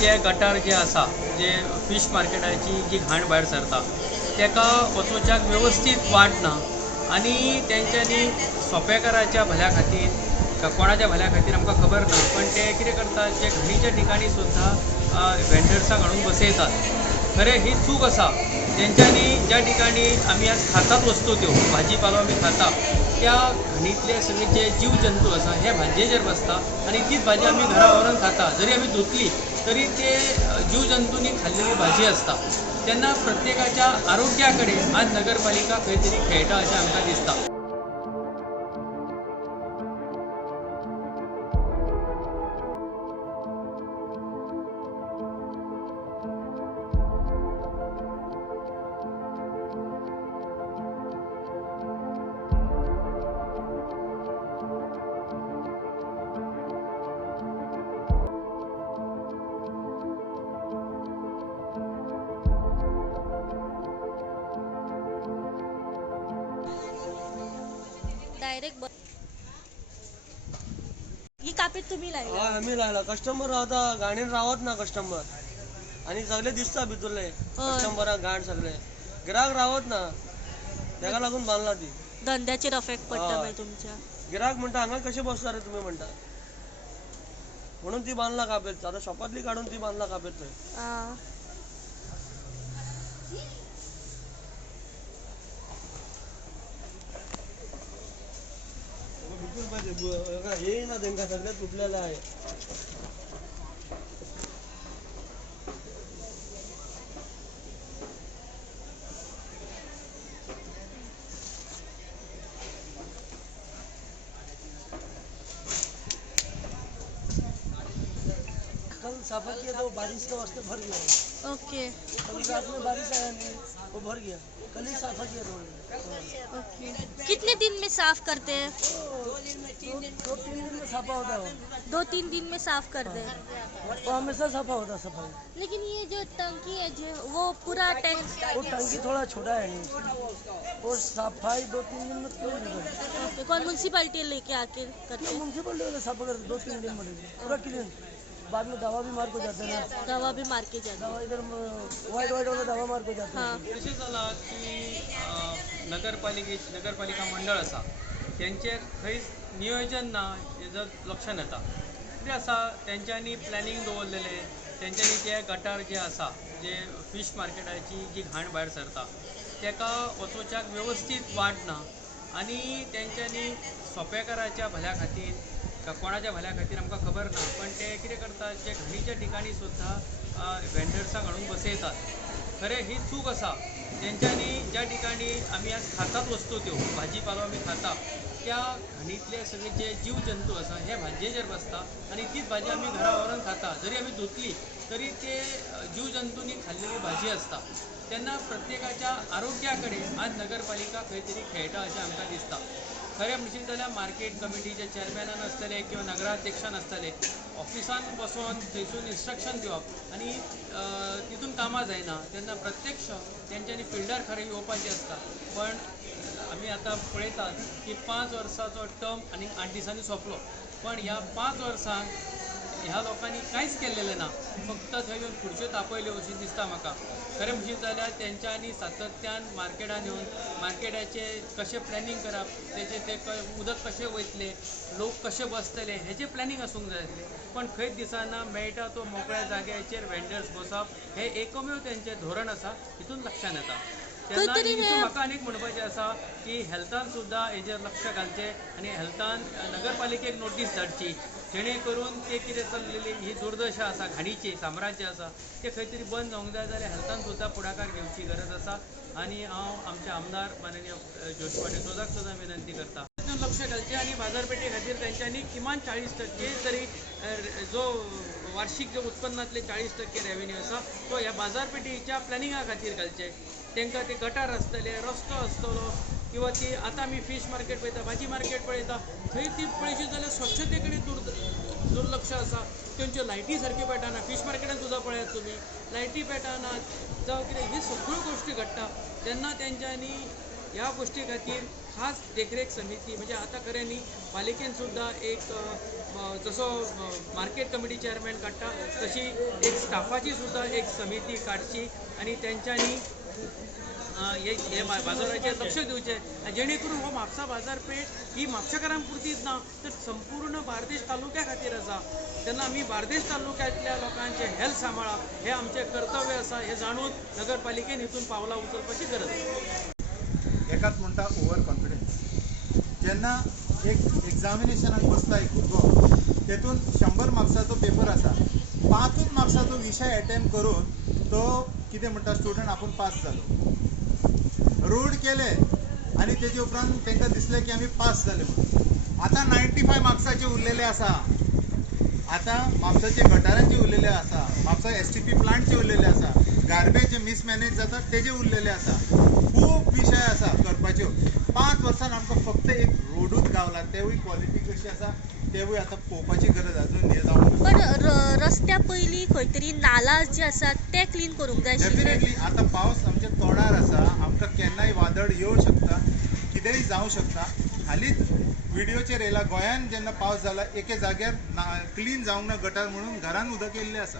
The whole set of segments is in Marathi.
जे गटार जे आसा जे फिश मार्केटाची जी घाण भायर सरता तेका वचोवच्याक वेवस्थीत वाट ना आनी तेंच्यांनी सोंपेकाराच्या भल्या खातीर कोणाच्या भल्या खातीर आमकां खबर ना पण ते कितें करतात जे घाणीच्या ठिकाणी सुद्दां वेंडर्सांक हाडून बसयतात खरें ही चूक आसा तेंच्यांनी ज्या ठिकाणी आमी आज खातात वस्तू त्यो भाजी पालो आमी खाता त्या घाणीतले सगळे जे जीव जंतू आसा हे भाजयेचेर बसता आनी तीच भाजी आमी घरा व्हरून खाता जरी आमी धुतली तरी ते जीव जंतूंनी खाल्लेली भाजी आसता तेन्ना प्रत्येकाच्या आरोग्या कडेन आज नगरपालिका खंय तरी खेळटा अशें आमकां दिसता. डायरेक्ट ही कापीट तुम्ही लायला? हय आमी लायला. कस्टमर रावता घाणीन रावत ना कस्टमर आनी सगळे दिसता भितरले कस्टमराक घाण सगळे गिराक रावत ना तेका लागून बांदला ती. धंद्याचेर अफेक्ट पडटा मागीर तुमच्या. गिराक म्हणटा हांगा कशे बसता रे तुमी म्हणटा म्हणून ती बांदला कापेर. आता शॉपातली काढून ती बांदला कापेर थंय. हे ना तेंका सगळे तुटलेले आहे. कल साफा किया तो बारिश के वास्ते भर गया. ओके कल रात में बारिश आया नहीं वो भर गया. कल ही साफा किया था. ओके. कितने दिन में साफ करते हैं? 2-3 दिन में साफा होता है. 2-3 दिन में साफ कर दे. वो हमेशा साफा होता सफाई. लेकिन ये जो टंकी है जो वो पूरा टैंक. वो टंकी थोड़ा छोटा है नहीं वो सफाई 2-3 दिन में क्यों नहीं करते. कौन म्यूनसिपालिटी लेके आके करते हैं? म्यूनसिपालिटी वाले साफा करते 2-3 दिन में पूरा क्लीन. बाद में दवा भी मार को जाते हैं ना. दवा भी मार के जाते दवा इधर वाइट वाला दवा मार को जाते हैं. कशें जाला की नगरपालिका मंडळ आसा तेंचेर खंय नियोजन ना हेजो लक्षांत येता. कितें आसा तेंच्यांनी प्लॅनिंग दवरलेले तेंच्यांनी जे गटार जे आसा जे फिश मार्केटाची जी घाण भायर सरता तेका वचोवच्याक वेवस्थीत वाट ना आनी तेंच्यांनी सोंपेकाराच्या भल्या खातीर कोणाच्या भल्या खातीर आमकां खबर ना पण ते कितें करतात जे घाणीच्या ठिकाणी सुद्दां वेंडर्सांक हाडून बसयतात खरें ही चूक आसा तेंच्यांनी ज्या ठिकाणी आमी आज खातात वस्तू त्यो भाजी पालो आमी खाता त्या घाणीतले सगळे जे जीव जंतू आसा हे भाजयेचेर बसता आनी तीच भाजी आमी घरा व्हरून खाता जरी आमी धुतली तरी ते जीव जंतूंनी खाल्लेली भाजी आसता तेन्ना प्रत्येकाच्या आरोग्या कडेन आज नगरपालिका खंय तरी खेळटा अशें आमकां दिसता. खरें म्हणशीत जाल्यार मार्केट कमिटीचे चेअरमॅनान आसतले किंवा नगराध्यक्षान आसतले ऑफिसान बसोन थंयसून इन्स्ट्रक्शन दिवप आनी तितून कामां जायना तेन्ना प्रत्यक्ष तेंच्यांनी फिल्डार खरें येवपाचें आसता. पण आमी आतां पळयतात की 5 वर्सांचो टर्म आनी 8 दिसांनी सोंपलो पण ह्या 5 वर्सांक ह्या लोकांनी कांयच केल्लेलें ना. फक्त थंय येवन खुर्च्यो तापयल्यो अशें दिसता म्हाका. खरें म्हणशीत जाल्यार तेंच्यांनी सातत्यान मार्केटान येवन मार्केटाचे कशें प्लॅनिंग करप तेचे ते उदक कशें वयतले लोक कशे बसतले हेजें प्लॅनिंग आसूंक जाय आसलें पण खंयच दिसना मेळटा तो मोकळ्या जाग्याचेर वेंडर्स बसप हें एकमेव तेंचें धोरण आसा हितून लक्षांत येता. तेन्ना हितून म्हाका आनीक म्हणपाचें आसा की हेल्थान सुद्दां हेजेर लक्ष घालचें आनी हेल्थान नगरपालिकेक नोटीस धाडची जेणे करून ते कितें चल्लेली ही दुर्दशा आसा घाणीची साम्राज्य आसा ते खंय तरी बंद जावंक जाय जाल्यार हेल्थान सुद्दां फुडाकार घेवची गरज आसा. आनी हांव आमचे आमदार माननीय जोशी डिसोजाक सुद्दां विनंती करता लक्ष घालचें आनी बाजारपेटे खातीर तेंच्यांनी किमान 40% तरी जो वार्षिक जो उत्पन्नातले 40% रेवेन्यू आसा तो ह्या बाजारपेटीच्या प्लॅनिंगा खातीर घालचे. तांकां ते गटार आसतले रस्तो आसतलो किंवा ती आतां आमी फीश मार्केट पळयता भाजी मार्केट पळयता थंय ती पळयशी जाल्यार स्वच्छते कडेन दुर्लक्ष आसा. तेंच्यो लायटी सारक्यो पेटना. फीश मार्केटान सुद्दां पळयात तुमी लायटी पेटनात जावं कितें ही सगळ्यो गोश्टी घडटा तेन्ना तेंच्यांनी ह्या गोश्टी खातीर खास देखरेख समिती म्हणजे आता खऱ्यांनी पालिकेन सुद्धा एक जसो मार्केट कमिटी चेअरमॅन काडटा तशी एक स्टाफाची सुद्धा एक समिती काडची आणि त्यांच्यानी हे बाजाराचेर लक्ष दिवचें जेणे करून हो म्हापसा बाजारपेठ ही म्हापशेकारां पुरतीच ना तर संपूर्ण बार्देश तालुक्या खातीर आसा तेन्ना आमी बार्देश तालुक्यांतल्या लोकांचे हेल्थ सांबाळप हे आमचें कर्तव्य आसा हे जाणून नगरपालिकेन हितून पावलां उचलपाची गरज आसा. एकाच म्हणटा ओवर कॉन्फिडन्स. जेन्ना एक एग्जामिनेशनाक बसता एक भुरगो तेतून 100 मार्क्साचो पेपर आसा 5 मार्क्साचो विशय अटेंड करून तो कितें म्हणटा स्टुडंट आपूण पास जालो रूड केले आनी तेजे उपरांत तांकां दिसलें की आमी पास जाले म्हणून. आतां 95 मार्क्साचे उरलेले आसा, आतां म्हापसाचे गटारांचे उरलेले आसा, म्हापसा STP प्लांटचे उरलेले आसा, गार्बेज जे मिसमॅनेज जाता तेजे उरलेले आसा, खूब विशय आसा करपाच्यो. 5 वर्सान आमकां फक्त एक रोडूच गावला तेवूय क्वॉलिटी कशी आसा तेवूय आतां पळोवपाची गरज अजून हे जावंक ना. पण रस्त्या पयलीं खंय तरी नाला जे आसात ते क्लीन करूंक जाय आशिल्ले. डेफिनेटली आतां पावस आमच्या तोंडार आसा, आमकां केन्नाय वादळ येवं शकता, कितेंय जावं शकता. हालींच व्हिडिओचेर येयला गोंयान जेन्ना पावस जाला एके जाग्यार क्लीन जावंक ना गटार म्हणून घरान उदक येयल्लें आसा.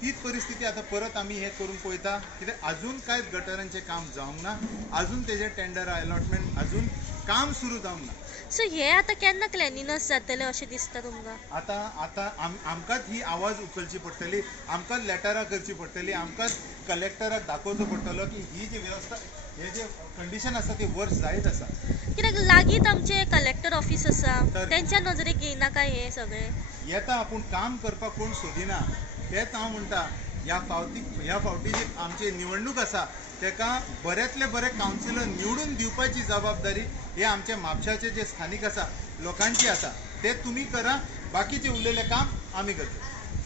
तीच परिस्थिती आतां परत आमी हे करून पळयता कित्याक अजून कांयच गटारांचें काम जावंक ना, अजून तेजे टेंडर अलॉटमेंट अजून काम सुरू जावंक ना. सो हे आतां केन्ना क्लॅनिनस जातलें अशें दिसता तुमकां? आतां आमकांच ही आवाज उखलची पडटली, आमकांच लेटरां करची पडटली, आमकांच कलेक्टराक दाखोवचो पडटलो की ही जी वेवस्था हे जे कंडिशन आसा ती वर्स जायत आसा. कित्याक लागींच आमचें कलेक्टर ऑफिस आसा तर- तेंच्या नजरेक येयना काय हे सगळें? येता आपूण काम करपाक कोण सोदिना तेच हांव म्हणटा. ह्या फावटी जी आमची निवडणूक आसा तेका बऱ्यांतले बरे कावन्सिलर निवडून दिवपाची जबाबदारी हे आमचे म्हापशाचे जे स्थानिक आसा लोकांची आसा. ते तुमी करा, बाकीचे उरलेले काम आमी करता.